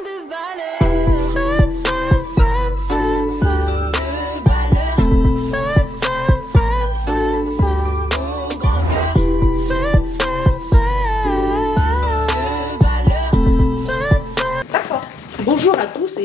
de valeur. Femme, femme, femme, femme, femme de valeur. Femme, femme, femme, femme, femme au grand cœur. Femme, femme, femme de valeur. Femme, femme. D'accord. Bonjour à tous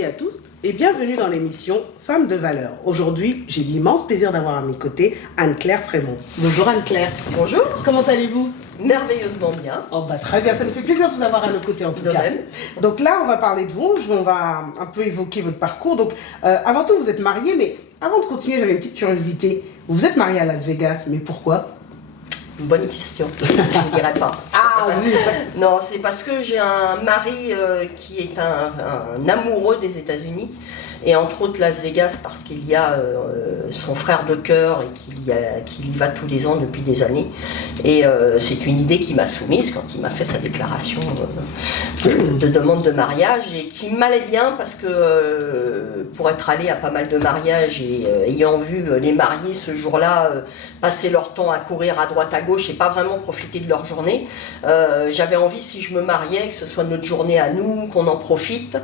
et bienvenue dans l'émission Femmes de valeur. Aujourd'hui, j'ai l'immense plaisir d'avoir à mes côtés Anne-Claire Frémont. Bonjour Anne-Claire. Bonjour. Comment allez-vous? Merveilleusement bien. Oh bah très bien, ça nous fait plaisir de vous avoir à nos côtés en tout De cas. même. Donc là, on va parler de vous, on va un peu évoquer votre parcours. Donc avant tout, vous êtes mariée, mais avant de continuer, j'avais une petite curiosité. Vous êtes mariée à Las Vegas, mais pourquoi? Bonne question. Je ne dirais pas. Ah zut. Non, c'est parce que j'ai un mari qui est un amoureux des États-Unis. Et entre autres Las Vegas parce qu'il y a son frère de cœur et qu'il y va tous les ans depuis des années. Et c'est une idée qu'il m'a soumise quand il m'a fait sa déclaration de demande de mariage et qui m'allait bien parce que pour être allé à pas mal de mariages et ayant vu les mariés ce jour-là passer leur temps à courir à droite à gauche et pas vraiment profiter de leur journée, j'avais envie, si je me mariais, que ce soit notre journée à nous, qu'on en profite.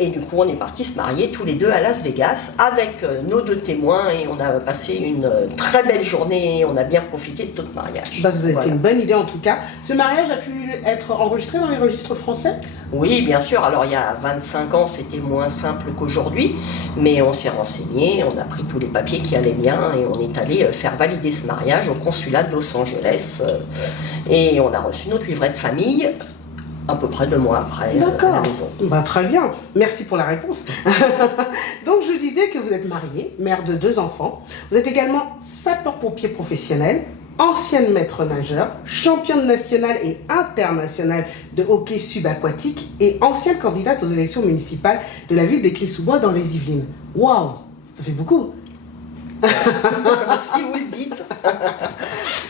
Et du coup on est partis se marier tous les deux à Las Vegas avec nos deux témoins et on a passé une très belle journée et on a bien profité de notre mariage. Bah, ça a été Voilà. une bonne idée en tout cas. Ce mariage a pu être enregistré dans les registres français? Oui, bien sûr. Alors, il y a 25 ans, c'était moins simple qu'aujourd'hui, mais on s'est renseigné, on a pris tous les papiers qui allaient bien et on est allé faire valider ce mariage au consulat de Los Angeles et on a reçu notre livret de famille à peu près 2 mois après à D'accord. la maison. Bah, très bien, merci pour la réponse. Donc je disais que vous êtes mariée, mère de 2 enfants. Vous êtes également sapeur-pompier professionnel, ancienne maître nageur, championne nationale et internationale de hockey subaquatique et ancienne candidate aux élections municipales de la ville d'Éclé-sous-Bois dans les Yvelines. Waouh, ça fait beaucoup. Si vous le dites.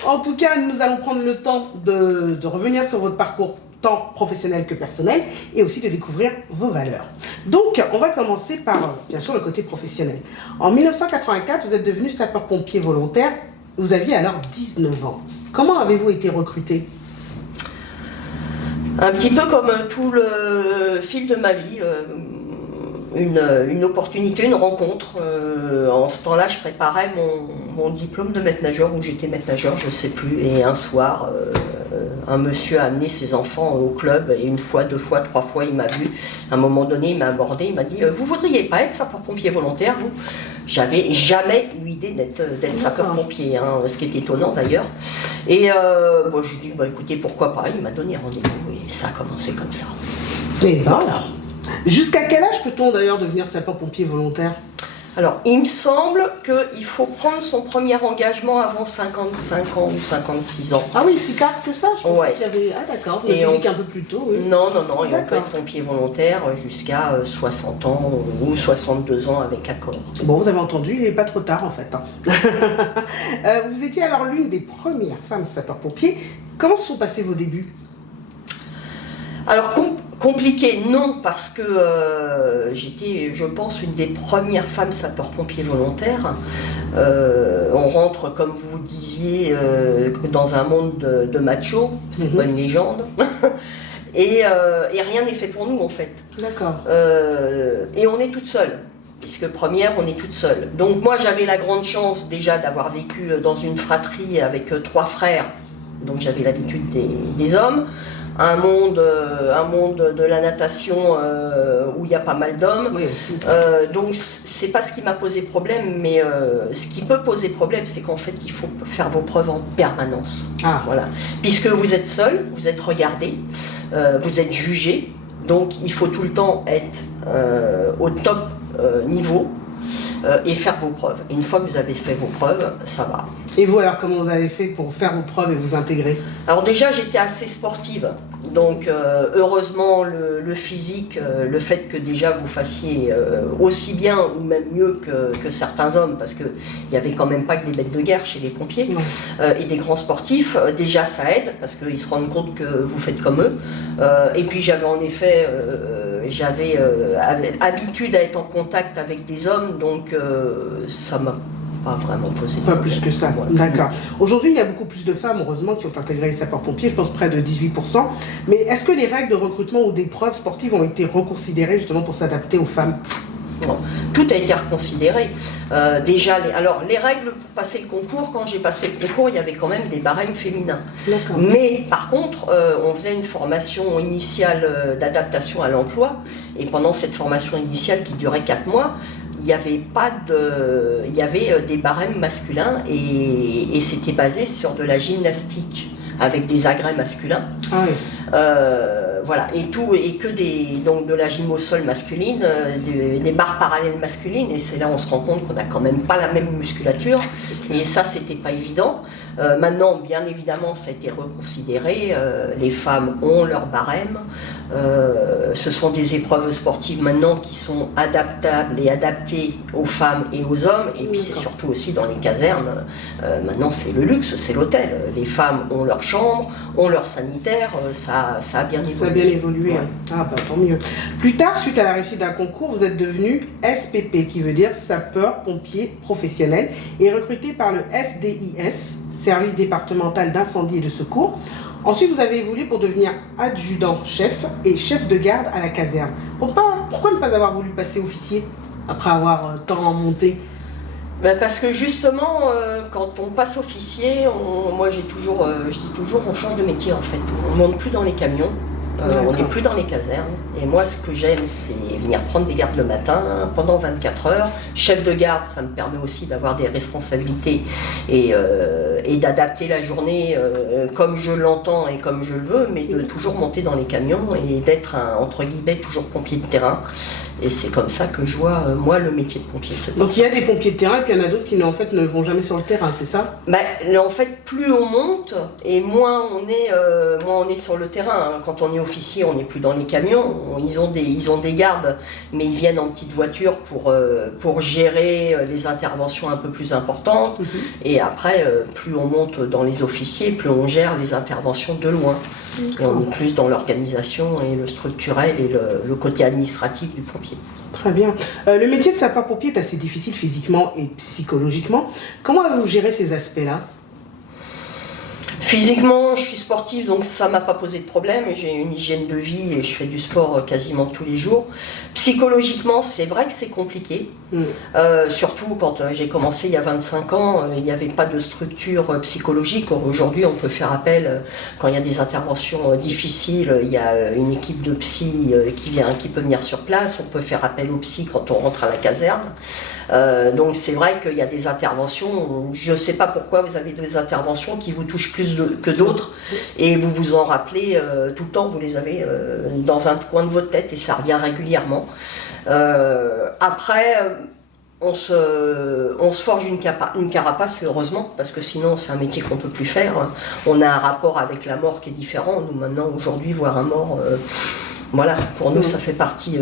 En tout cas, nous allons prendre le temps de revenir sur votre parcours tant professionnel que personnel et aussi de découvrir vos valeurs. Donc, on va commencer par, bien sûr, le côté professionnel. En 1984, vous êtes devenu sapeur-pompier volontaire. Vous aviez alors 19 ans. Comment avez-vous été recruté? Un petit peu comme tout le fil de ma vie, une opportunité, une rencontre. En ce temps-là, je préparais mon diplôme de maître nageur, où j'étais maître nageur, je ne sais plus. Et un soir, un monsieur a amené ses enfants au club, et 1 fois, 2 fois, 3 fois, il m'a vu. À un moment donné, il m'a abordé, il m'a dit « Vous voudriez pas être sapeur-pompier volontaire, vous ?» J'avais jamais eu idée d'être sapeur-pompier, hein, ce qui est étonnant d'ailleurs. Et bon, je lui ai dit bah, « Écoutez, pourquoi pas ?» Il m'a donné rendez-vous, et ça a commencé comme ça. Et ben, Voilà. jusqu'à quel âge peut-on d'ailleurs devenir sapeur-pompier volontaire? Alors, il me semble qu'il faut prendre son premier engagement avant 55 ans ou 56 ans. Ah oui, si tard que ça, je pensais Ouais. qu'il y avait... Ah d'accord, vous Et avez dit on- qu'un peu plus tôt, oui. Non, et on peut D'accord. être pompier volontaire jusqu'à 60 ans ou 62 ans avec accord. Bon, vous avez entendu, il n'est pas trop tard en fait. Hein. Vous étiez alors l'une des premières femmes sapeurs-pompiers. Comment se sont passés vos débuts? Alors, compliqué, non, parce que j'étais, je pense, une des premières femmes sapeurs-pompiers volontaires. On rentre, comme vous disiez, dans un monde de machos, c'est pas une légende. Et rien n'est fait pour nous, en fait. D'accord. Et on est toute seule, puisque première, on est toute seule. Donc moi, j'avais la grande chance déjà d'avoir vécu dans une fratrie avec 3 frères, donc j'avais l'habitude des hommes. Un monde de la natation où il y a pas mal d'hommes. Oui, aussi. Donc c'est pas ce qui m'a posé problème, mais ce qui peut poser problème, c'est qu'en fait, il faut faire vos preuves en permanence. Ah, Voilà. Puisque vous êtes seul, vous êtes regardé, vous êtes jugé, donc il faut tout le temps être au top niveau et faire vos preuves. Et une fois que vous avez fait vos preuves, ça va. et vous alors, comment vous avez fait pour faire vos preuves et vous intégrer? Alors déjà, j'étais assez sportive, donc heureusement le physique, le fait que déjà vous fassiez aussi bien ou même mieux que certains hommes, parce qu'il n'y avait quand même pas que des bêtes de guerre chez les pompiers, et des grands sportifs, déjà ça aide, parce qu'ils se rendent compte que vous faites comme eux. Et puis j'avais en effet habitude à être en contact avec des hommes, donc ça m'a pas vraiment posé de Pas problème. plus que ça, Voilà. d'accord. Aujourd'hui, il y a beaucoup plus de femmes, heureusement, qui ont intégré les sapeurs-pompiers, je pense près de 18%. Mais est-ce que les règles de recrutement ou d'épreuves sportives ont été reconsidérées justement pour s'adapter aux femmes? Bon, tout a été reconsidéré. Déjà, les règles pour passer le concours, quand j'ai passé le concours, il y avait quand même des barèmes féminins. D'accord. Mais par contre, on faisait une formation initiale d'adaptation à l'emploi. Et pendant cette formation initiale qui durait 4 mois, il y avait des barèmes masculins et c'était basé sur de la gymnastique avec des agrès masculins. Ah oui. Voilà, donc de la gym au sol masculine, des barres parallèles masculines, et c'est là où on se rend compte qu'on n'a quand même pas la même musculature, et ça c'était pas évident. Maintenant, bien évidemment, ça a été reconsidéré, les femmes ont leur barème, ce sont des épreuves sportives maintenant qui sont adaptables et adaptées aux femmes et aux hommes, et puis c'est surtout aussi dans les casernes, maintenant c'est le luxe, c'est l'hôtel, les femmes ont leur chambre, ont leur sanitaire, ça a bien évolué. Ça a bien évolué. Ouais. Ah bah tant mieux. Plus tard, suite à la réussite d'un concours, vous êtes devenu SPP, qui veut dire sapeur-pompier professionnel, et recruté par le SDIS, Service départemental d'incendie et de secours. Ensuite, vous avez évolué pour devenir adjudant-chef et chef de garde à la caserne. Pourquoi ne pas avoir voulu passer officier après avoir tant monté? Ben parce que justement, quand on passe officier, je dis toujours, on change de métier en fait. On ne monte plus dans les camions, on n'est plus dans les casernes. Et moi, ce que j'aime, c'est venir prendre des gardes le matin pendant 24 heures. Chef de garde, ça me permet aussi d'avoir des responsabilités et d'adapter la journée comme je l'entends et comme je le veux, mais de toujours monter dans les camions et d'être entre guillemets toujours pompier de terrain. Et c'est comme ça que je vois, moi, le métier de pompier. Donc il y a des pompiers de terrain et puis il y en a d'autres qui en fait ne vont jamais sur le terrain, c'est ça? En fait, plus on monte et moins on est sur le terrain. Quand on est officier, on n'est plus dans les camions. Ils ont des gardes, mais ils viennent en petite voiture pour gérer les interventions un peu plus importantes. Et après, plus on monte dans les officiers, plus on gère les interventions de loin. Et on est plus dans l'organisation et le structurel et le côté administratif du pompier. Très bien. Le métier de sapeur-pompier est assez difficile physiquement et psychologiquement. Comment avez-vous géré ces aspects-là? Physiquement, je suis sportive, donc ça ne m'a pas posé de problème. J'ai une hygiène de vie et je fais du sport quasiment tous les jours. Psychologiquement, c'est vrai que c'est compliqué. Surtout quand j'ai commencé il y a 25 ans, il n'y avait pas de structure psychologique. Aujourd'hui, on peut faire appel, quand il y a des interventions difficiles, il y a une équipe de psy qui peut venir sur place. On peut faire appel au psy quand on rentre à la caserne. Donc c'est vrai qu'il y a des interventions, je ne sais pas pourquoi vous avez des interventions qui vous touchent plus que d'autres et vous vous en rappelez tout le temps, vous les avez dans un coin de votre tête et ça revient régulièrement. Après, on se forge une carapace, heureusement, parce que sinon c'est un métier qu'on ne peut plus faire. On a un rapport avec la mort qui est différent. Nous maintenant, aujourd'hui, voir un mort... Voilà, pour nous ça fait partie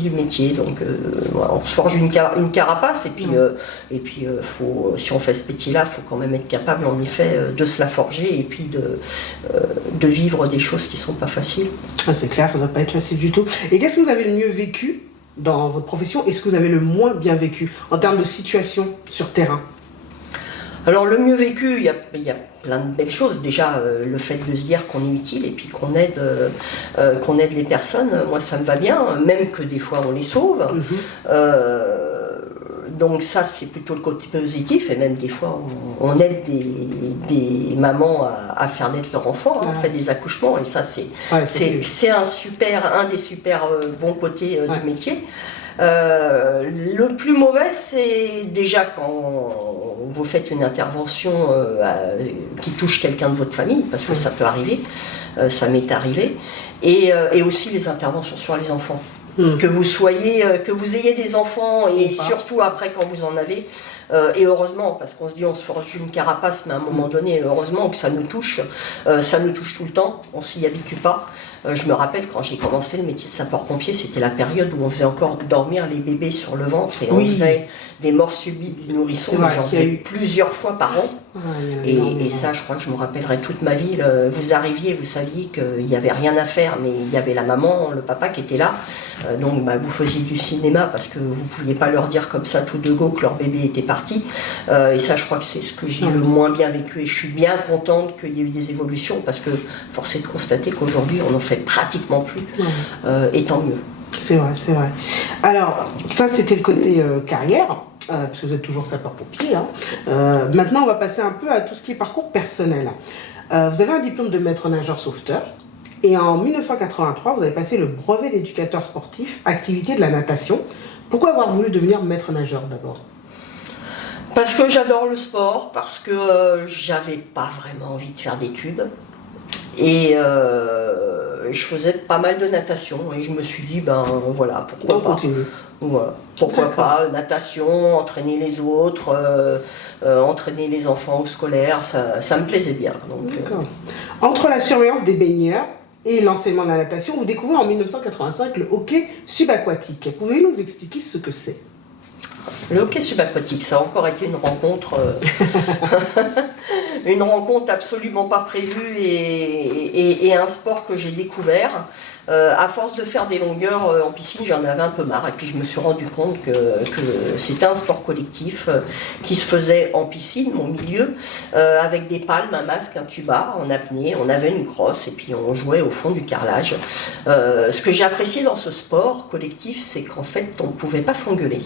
du métier, donc voilà, on se forge une carapace et puis si on fait ce métier-là, il faut quand même être capable en effet de se la forger et puis de vivre des choses qui ne sont pas faciles. Ah, c'est clair, ça ne doit pas être facile du tout. Et qu'est-ce que vous avez le mieux vécu dans votre profession et ce que vous avez le moins bien vécu en termes de situation sur terrain? Alors le mieux vécu, il y a plein de belles choses. Déjà, le fait de se dire qu'on est utile et puis qu'on aide les personnes, moi ça me va bien, même que des fois on les sauve. Donc ça c'est plutôt le côté positif et même des fois on aide des mamans à faire naître leur enfant, on fait des accouchements et ça c'est un des super bons côtés du métier. Le plus mauvais, c'est déjà quand vous faites une intervention qui touche quelqu'un de votre famille, parce que ça peut arriver, ça m'est arrivé, et aussi les interventions sur les enfants. Que vous ayez des enfants, et surtout après quand vous en avez, et heureusement, parce qu'on se dit on se forge une carapace, mais à un moment donné, heureusement que ça nous touche tout le temps, on s'y habitue pas. Je me rappelle quand j'ai commencé le métier de sapeur-pompier, c'était la période où on faisait encore dormir les bébés sur le ventre et on Oui. faisait des morts subites du nourrisson. C'est vrai J'en qu'il y a faisais eu- plusieurs fois par an. Et ça, je crois que je me rappellerai toute ma vie. Vous arriviez, vous saviez qu'il n'y avait rien à faire, mais il y avait la maman, le papa qui était là. Donc vous faisiez du cinéma parce que vous ne pouviez pas leur dire comme ça tout de go que leur bébé était parti. Et ça, je crois que c'est ce que j'ai le moins bien vécu. Et je suis bien contente qu'il y ait eu des évolutions parce que force est de constater qu'aujourd'hui, on n'en fait pratiquement plus. Et tant mieux. C'est vrai, c'est vrai. Alors, ça, c'était le côté carrière, parce que vous êtes toujours sapeur-pompier. Hein. Maintenant, on va passer un peu à tout ce qui est parcours personnel. Vous avez un diplôme de maître nageur sauveteur. Et en 1983, vous avez passé le brevet d'éducateur sportif, activité de la natation. Pourquoi avoir voulu devenir maître nageur d'abord? Parce que j'adore le sport, parce que j'avais pas vraiment envie de faire d'études. Et je faisais pas mal de natation et je me suis dit, ben voilà, pourquoi On pas. continue. Voilà, pourquoi D'accord. pas, natation, entraîner les autres, entraîner les enfants au scolaire, ça me plaisait bien. Donc, D'accord. Entre la surveillance des baigneurs et l'enseignement de la natation, vous découvrez en 1985 le hockey subaquatique. Pouvez-vous nous expliquer ce que c'est? le hockey subaquatique, ça a encore été une rencontre, une rencontre absolument pas prévue et un sport que j'ai découvert. À force de faire des longueurs en piscine, j'en avais un peu marre. Et puis je me suis rendu compte que c'était un sport collectif qui se faisait en piscine, mon milieu, avec des palmes, un masque, un tuba, en apnée. On avait une crosse et puis on jouait au fond du carrelage. Ce que j'ai apprécié dans ce sport collectif, c'est qu'en fait, on ne pouvait pas s'engueuler.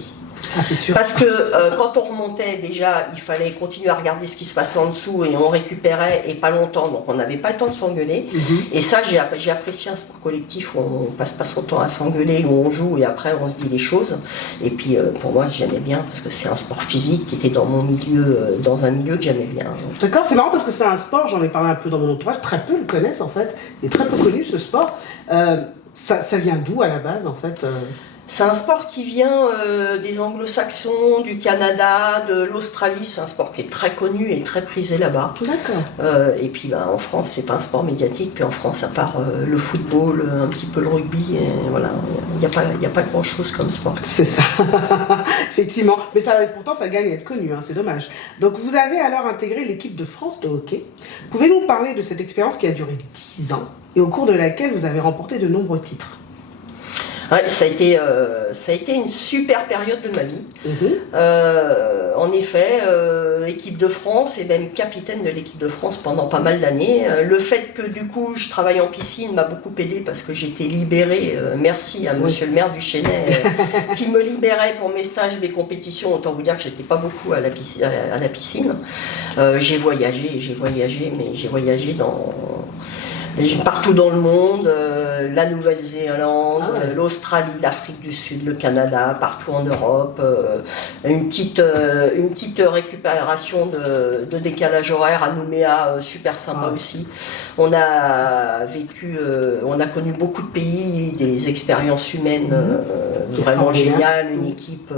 Ah, c'est sûr. Parce que quand on remontait, déjà, il fallait continuer à regarder ce qui se passait en dessous et on récupérait et pas longtemps, donc on n'avait pas le temps de s'engueuler. Et ça, j'ai apprécié un sport collectif où on passe pas son temps à s'engueuler, où on joue et après on se dit les choses. Et puis pour moi, j'aimais bien parce que c'est un sport physique qui était dans mon milieu, dans un milieu que j'aimais bien. D'accord, c'est marrant parce que c'est un sport, j'en ai parlé un peu dans mon entourage, très peu le connaissent en fait, il est très peu connu ce sport. Ça vient d'où à la base en fait C'est un sport qui vient des anglo-saxons, du Canada, de l'Australie. C'est un sport qui est très connu et très prisé là-bas. D'accord. Et puis en France, c'est pas un sport médiatique. Puis en France, à part le football, un petit peu le rugby, et voilà, il n'y a pas grand-chose comme sport. C'est ça, effectivement. Mais ça, pourtant, ça gagne à être connu, hein, c'est dommage. Donc, vous avez alors intégré l'équipe de France de hockey. Pouvez-vous nous parler de cette expérience qui a duré 10 ans et au cours de laquelle vous avez remporté de nombreux titres? Ouais, ça a été une super période de ma vie. En effet, équipe de France et même capitaine de l'équipe de France pendant pas mal d'années. Le fait que du coup je travaille en piscine m'a beaucoup aidé parce que j'étais libérée. Merci à monsieur le maire du Chesnay qui me libérait pour mes stages, mes compétitions. Autant vous dire que j'étais pas beaucoup à la piscine. J'ai voyagé, mais j'ai voyagé partout dans le monde, la Nouvelle-Zélande, l'Australie, l'Afrique du Sud, le Canada, partout en Europe, une petite récupération de décalage horaire à Nouméa, super sympa aussi. On a connu beaucoup de pays, des expériences humaines vraiment géniales, une équipe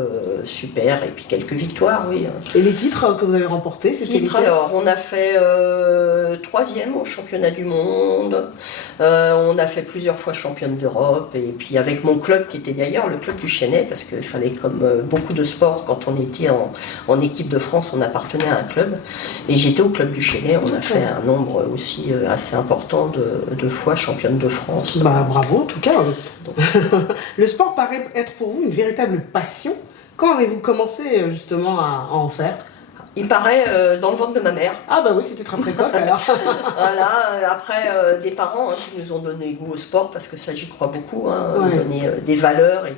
super et puis quelques victoires, oui. Et les titres que vous avez remportés, c'était lesquels? Alors, on a fait 3e au championnat du monde. On a fait plusieurs fois championne d'Europe et puis avec mon club qui était d'ailleurs le club du Chesnay parce qu'il fallait comme beaucoup de sports quand on était en équipe de France on appartenait à un club et j'étais au club du Chesnay, on a fait un nombre aussi assez important de fois championne de France. Bah, bravo en tout cas. Le sport paraît être pour vous une véritable passion. Quand avez-vous commencé justement à en faire? Il paraît dans le ventre de ma mère. Ah bah oui, c'était très précoce alors. Voilà, après des parents qui nous ont donné goût au sport, parce que ça j'y crois beaucoup, donner des valeurs et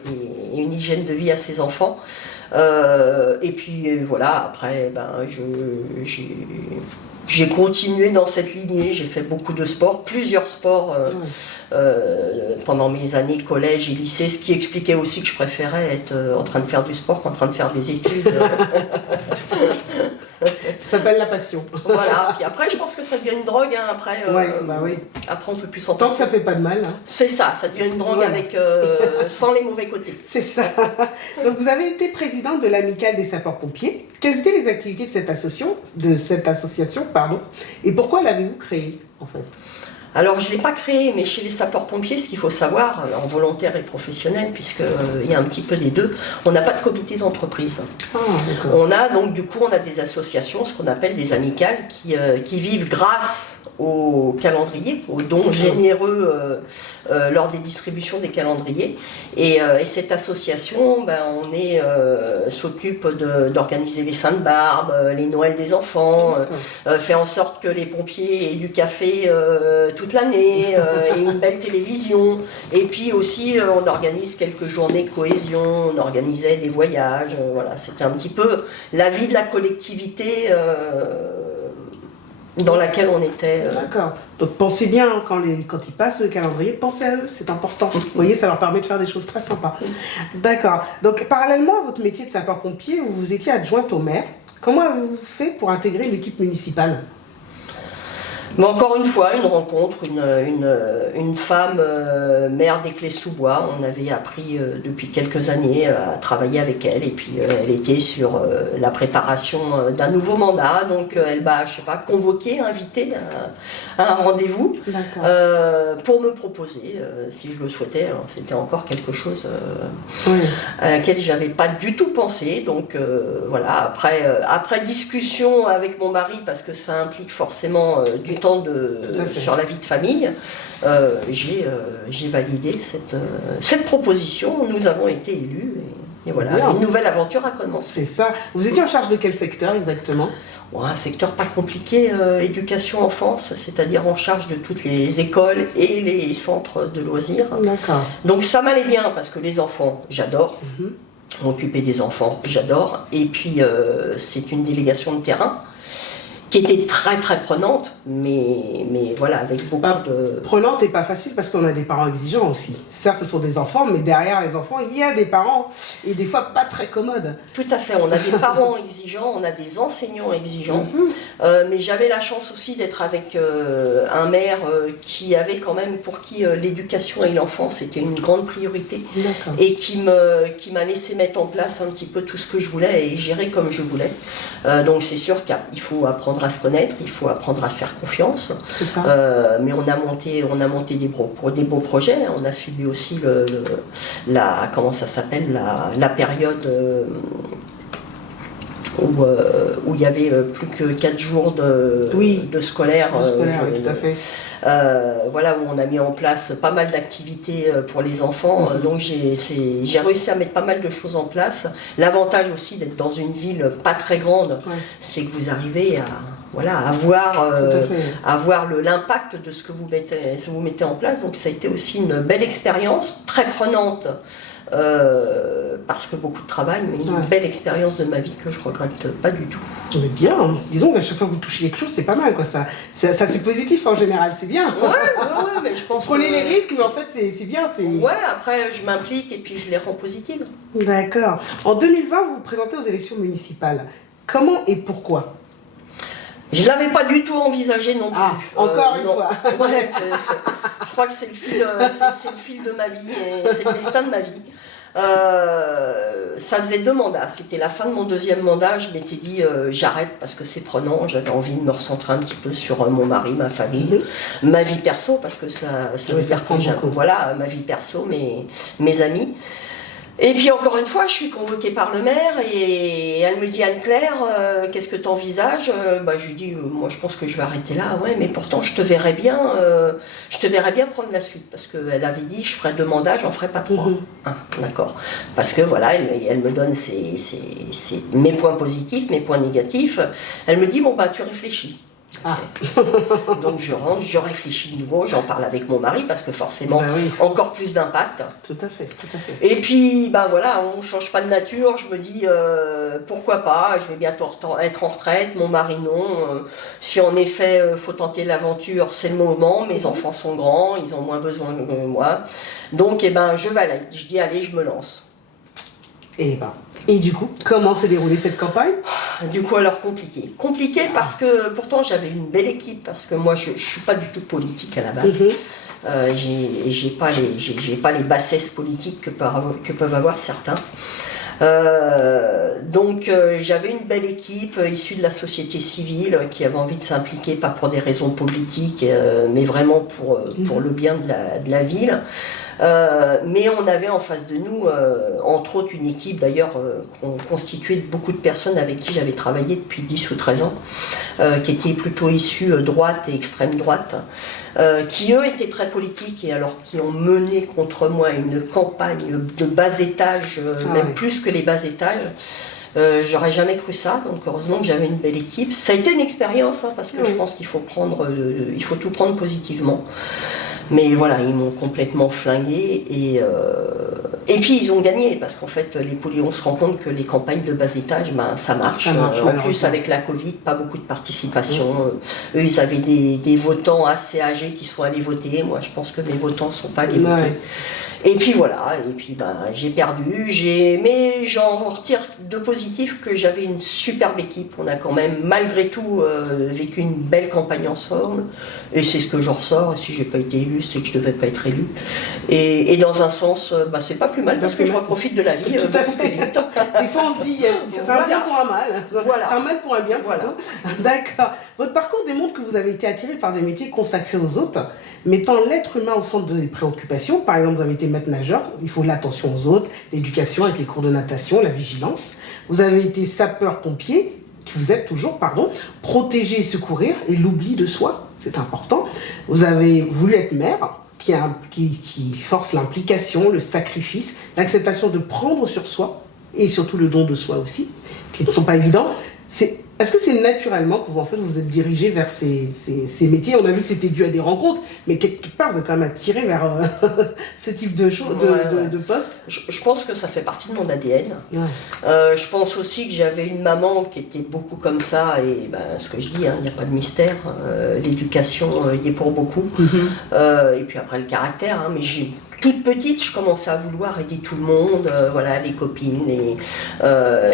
une hygiène de vie à ses enfants. Et puis voilà, après j'ai continué dans cette lignée, j'ai fait beaucoup de sports, plusieurs sports pendant mes années collège et lycée, ce qui expliquait aussi que je préférais être en train de faire du sport qu'en train de faire des études. Ça s'appelle la passion. Voilà, puis après je pense que ça devient une drogue, après, après on peut plus s'en Tant que passer. ça fait pas de mal. Hein. C'est ça devient une drogue avec, sans les mauvais côtés. C'est ça. Donc vous avez été présidente de l'amicale des sapeurs-pompiers. Quelles étaient les activités de cette association, et pourquoi l'avez-vous créée en fait? Alors je ne l'ai pas créé, mais chez les sapeurs-pompiers, ce qu'il faut savoir, en volontaire et professionnel, puisqu'il y a un petit peu des deux, on n'a pas de comité d'entreprise. Ah, d'accord. On a donc du coup on a des associations, ce qu'on appelle des amicales, qui vivent grâce au calendrier, aux dons généreux lors des distributions des calendriers. Et cette association, s'occupe d'organiser les Saintes-Barbes, les Noëls des enfants, fait en sorte que les pompiers aient du café toute l'année, et une belle télévision. Et puis aussi, on organise quelques journées de cohésion, on organisait des voyages. Voilà, c'était un petit peu la vie de la collectivité dans laquelle on était. D'accord. Donc pensez bien, quand ils passent le calendrier, pensez à eux, c'est important. Vous voyez, ça leur permet de faire des choses très sympas. D'accord. Donc parallèlement à votre métier de sapeur-pompier, vous étiez adjointe au maire. Comment avez-vous fait pour intégrer l'équipe municipale ? Mais encore une fois, une rencontre, une femme maire des Clés-sous-Bois. On avait appris depuis quelques années à travailler avec elle, et puis elle était sur la préparation d'un nouveau mandat, donc elle m'a, convoqué, invité à un rendez-vous pour me proposer, si je le souhaitais. Alors, c'était encore quelque chose à laquelle je n'avais pas du tout pensé, donc voilà, après discussion avec mon mari, parce que ça implique forcément du temps sur la vie de famille, j'ai validé cette proposition. Nous avons été élus et voilà, une nouvelle aventure a commencé. C'est ça. Vous étiez en charge de quel secteur exactement ? Un secteur pas compliqué, éducation enfance, c'est-à-dire en charge de toutes les écoles et les centres de loisirs. D'accord. Donc ça m'allait bien parce que les enfants, j'adore. M'occuper des enfants, j'adore. Et puis c'est une délégation de terrain qui était très très prenante, mais voilà, avec beaucoup de... Prenante et pas facile parce qu'on a des parents exigeants aussi. Certes, ce sont des enfants, mais derrière les enfants, il y a des parents, et des fois pas très commodes. Tout à fait, on a des parents exigeants, on a des enseignants exigeants, mais j'avais la chance aussi d'être avec un maire qui avait quand même, pour qui l'éducation et l'enfance était une grande priorité, et qui m'a laissé mettre en place un petit peu tout ce que je voulais et gérer comme je voulais. Donc c'est sûr qu'il faut apprendre à se connaître, il faut apprendre à se faire confiance. C'est ça. Mais on a monté des beaux projets. On a subi aussi comment ça s'appelle, la période où il y avait plus que 4 jours de scolaire. Oui, tout à fait. Voilà, où on a mis en place pas mal d'activités pour les enfants. Donc j'ai réussi à mettre pas mal de choses en place. L'avantage aussi d'être dans une ville pas très grande, c'est que vous arrivez à voir l'impact de ce que vous mettez en place. Donc ça a été aussi une belle expérience, très prenante. Parce que beaucoup de travail, mais une belle expérience de ma vie que je regrette pas du tout. Mais bien, disons qu'à chaque fois que vous touchez quelque chose, c'est pas mal, quoi. Ça c'est positif en général, c'est bien. Ouais, mais je pense. Prenez les risques, mais en fait c'est bien. Ouais, après je m'implique et puis je les rends positives. D'accord. En 2020, vous vous présentez aux élections municipales. Comment et pourquoi ? Je ne l'avais pas du tout envisagé non plus. Encore une fois. Ouais, je crois que c'est le fil de ma vie et c'est le destin de ma vie. Ça faisait 2 mandats, c'était la fin de mon 2e mandat, je m'étais dit j'arrête parce que c'est prenant, j'avais envie de me recentrer un petit peu sur mon mari, ma famille, ma vie perso, parce que ça veut dire que voilà, ma vie perso, mes amis. Et puis encore une fois, je suis convoquée par le maire et elle me dit Anne-Claire, qu'est-ce que tu envisages ? Je lui dis moi je pense que je vais arrêter là. Ouais, mais pourtant je te verrais bien prendre la suite parce qu'elle avait dit je ferais 2 mandats, j'en ferais pas 3. D'accord. Parce que voilà, elle me donne mes points positifs, mes points négatifs. Elle me dit tu réfléchis. Donc je rentre, je réfléchis de nouveau, j'en parle avec mon mari parce que forcément encore plus d'impact. Tout à fait. Et puis voilà, on ne change pas de nature, je me dis pourquoi pas, je vais bientôt être en retraite, mon mari non. Si en effet faut tenter l'aventure, c'est le moment, mes enfants sont grands, ils ont moins besoin que moi. Donc je valide, je dis allez, je me lance. Et du coup, comment s'est déroulée cette campagne ? Du coup, alors compliqué. Compliqué parce que pourtant j'avais une belle équipe, parce que moi je ne suis pas du tout politique à la base. J'ai pas les bassesses politiques que peuvent avoir certains. J'avais une belle équipe issue de la société civile qui avait envie de s'impliquer, pas pour des raisons politiques, mais vraiment pour le bien de la ville. Mais on avait en face de nous, entre autres, une équipe d'ailleurs constituée de beaucoup de personnes avec qui j'avais travaillé depuis 10 ou 13 ans, qui étaient plutôt issues droite et extrême droite, qui eux étaient très politiques et alors qui ont mené contre moi une campagne de bas étage, même plus que les bas étages. J'aurais jamais cru ça, donc heureusement que j'avais une belle équipe. Ça a été une expérience, parce que je pense qu'il faut tout prendre positivement. Mais voilà, ils m'ont complètement flingué et puis ils ont gagné parce qu'en fait, on se rend compte que les campagnes de bas étage, ça marche. En plus, avec la Covid, pas beaucoup de participation. Eux, ils avaient des votants assez âgés qui sont allés voter. Moi, je pense que mes votants ne sont pas allés voter. Et puis voilà, j'ai perdu, mais j'en retire de positif que j'avais une superbe équipe. On a quand même, malgré tout, vécu une belle campagne ensemble. Et c'est ce que j'en ressors. Et si j'ai pas été élu, c'est que je devais pas être élu. Et dans un sens, c'est pas plus mal parce que je reprofite de la vie. Tout à fait. Des fois, on se dit, c'est un bien pour un mal. C'est un mal pour un bien plutôt. D'accord. Votre parcours démontre que vous avez été attiré par des métiers consacrés aux autres, mettant l'être humain au centre des préoccupations. Par exemple, vous avez été maître nageur, il faut l'attention aux autres, l'éducation avec les cours de natation, la vigilance. Vous avez été sapeur-pompier, qui vous êtes toujours, protéger et secourir, et l'oubli de soi, c'est important. Vous avez voulu être mère, qui force l'implication, le sacrifice, l'acceptation de prendre sur soi, et surtout le don de soi aussi, qui ne sont pas évidents. Est-ce que c'est naturellement que vous êtes dirigé vers ces métiers? On a vu que c'était dû à des rencontres, mais quelque part, vous êtes quand même attiré vers ce type de choses, de poste. Je pense que ça fait partie de mon ADN. Je pense aussi que j'avais une maman qui était beaucoup comme ça, et ce que je dis, il n'y a pas de mystère. L'éducation y est pour beaucoup. Et puis après, le caractère. Mais toute petite, je commençais à vouloir aider tout le monde, les copines,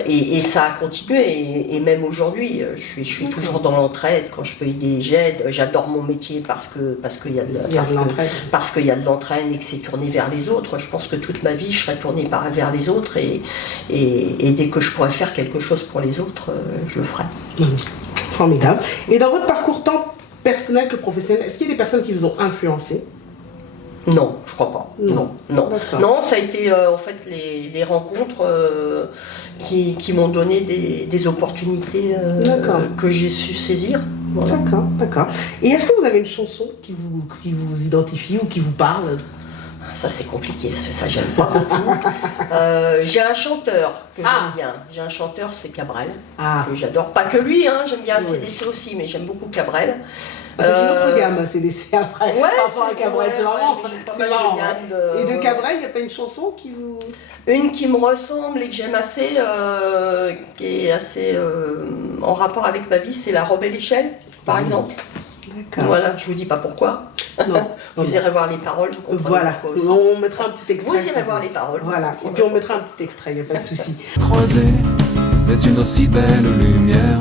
et ça a continué. Et même aujourd'hui, je suis toujours dans l'entraide. Quand je peux aider, j'aide. J'adore mon métier parce qu'il y a de l'entraide et que c'est tourné vers les autres. Je pense que toute ma vie, je serai tournée vers les autres et dès que je pourrai faire quelque chose pour les autres, je le ferai. Formidable. Et dans votre parcours tant personnel que professionnel, est-ce qu'il y a des personnes qui vous ont influencé? Non, je crois pas. Non, ça a été en fait les rencontres qui m'ont donné des opportunités que j'ai su saisir. Voilà. D'accord. Et est-ce que vous avez une chanson qui vous identifie ou qui vous parle? Ça c'est compliqué, parce que ça j'aime pas beaucoup. J'ai un chanteur que j'aime bien. J'ai un chanteur, c'est Cabrel, que j'adore. Pas que lui, j'aime bien CDC aussi, mais j'aime beaucoup Cabrel. C'est une autre gamme, CDC après. Par rapport à Cabrel, c'est marrant. Et de Cabrel, il n'y a pas une chanson qui vous... Une qui me ressemble et que j'aime assez, qui est assez en rapport avec ma vie, c'est La Robe et l'échelle, par exemple. D'accord. Voilà, je vous dis pas pourquoi. Vous irez voir les paroles, vous comprendrez pourquoi aussi. On mettra un petit extrait. Vous irez voir les paroles. Voilà, et puis on mettra un petit extrait, il n'y a pas de souci. Croisée, mais une aussi belle lumière,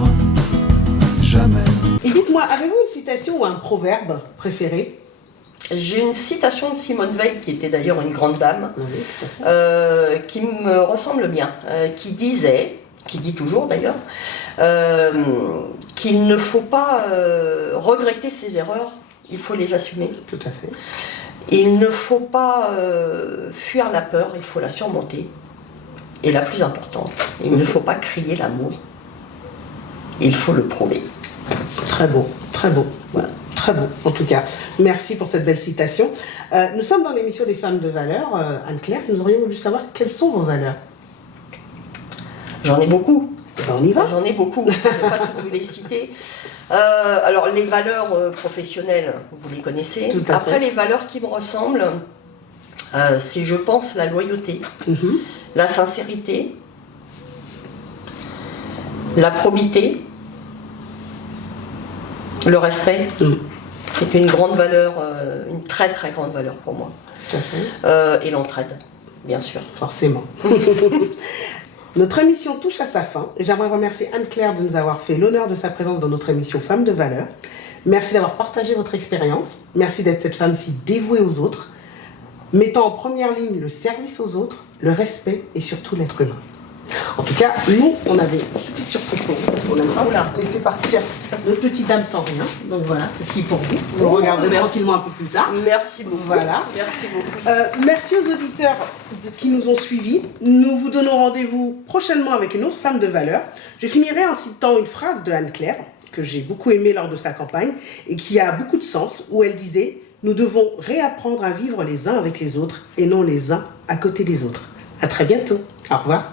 jamais. Et dites-moi, avez-vous une citation ou un proverbe préféré? J'ai une citation de Simone Veil, qui était d'ailleurs une grande dame, qui me ressemble bien, qui dit toujours d'ailleurs, qu'il ne faut pas regretter ses erreurs, il faut les assumer. Tout à fait. Il ne faut pas fuir la peur, il faut la surmonter. Et la plus importante, il ne faut pas crier l'amour, il faut le prouver. Très beau. Voilà. Très beau, en tout cas. Merci pour cette belle citation. Nous sommes dans l'émission des femmes de valeur. Anne-Claire, nous aurions voulu savoir quelles sont vos valeurs. J'en ai beaucoup. On y va. J'en ai beaucoup, je ne vais pas toutes vous les citer. Alors, les valeurs professionnelles, vous les connaissez. Après, les valeurs qui me ressemblent, c'est, je pense, la loyauté, la sincérité, la probité, le respect, c'est une grande valeur, une très très grande valeur pour moi. Et l'entraide, bien sûr. Forcément. Notre émission touche à sa fin et j'aimerais remercier Anne-Claire de nous avoir fait l'honneur de sa présence dans notre émission Femmes de valeur. Merci d'avoir partagé votre expérience. Merci d'être cette femme si dévouée aux autres, mettant en première ligne le service aux autres, le respect et surtout l'être humain. En tout cas, nous, on avait une petite surprise pour vous, parce qu'on n'aime pas Oula. laisser partir notre petite dame sans rien. Donc voilà, c'est ce qui est pour vous. Vous Oh, regarderez merci. tranquillement un peu plus tard. Merci beaucoup. Voilà. Merci beaucoup. Merci aux auditeurs qui nous ont suivis. Nous vous donnons rendez-vous prochainement avec une autre femme de valeur. Je finirai en citant une phrase de Anne-Claire, que j'ai beaucoup aimée lors de sa campagne, et qui a beaucoup de sens, où elle disait « Nous devons réapprendre à vivre les uns avec les autres, et non les uns à côté des autres ». À très bientôt. Au revoir.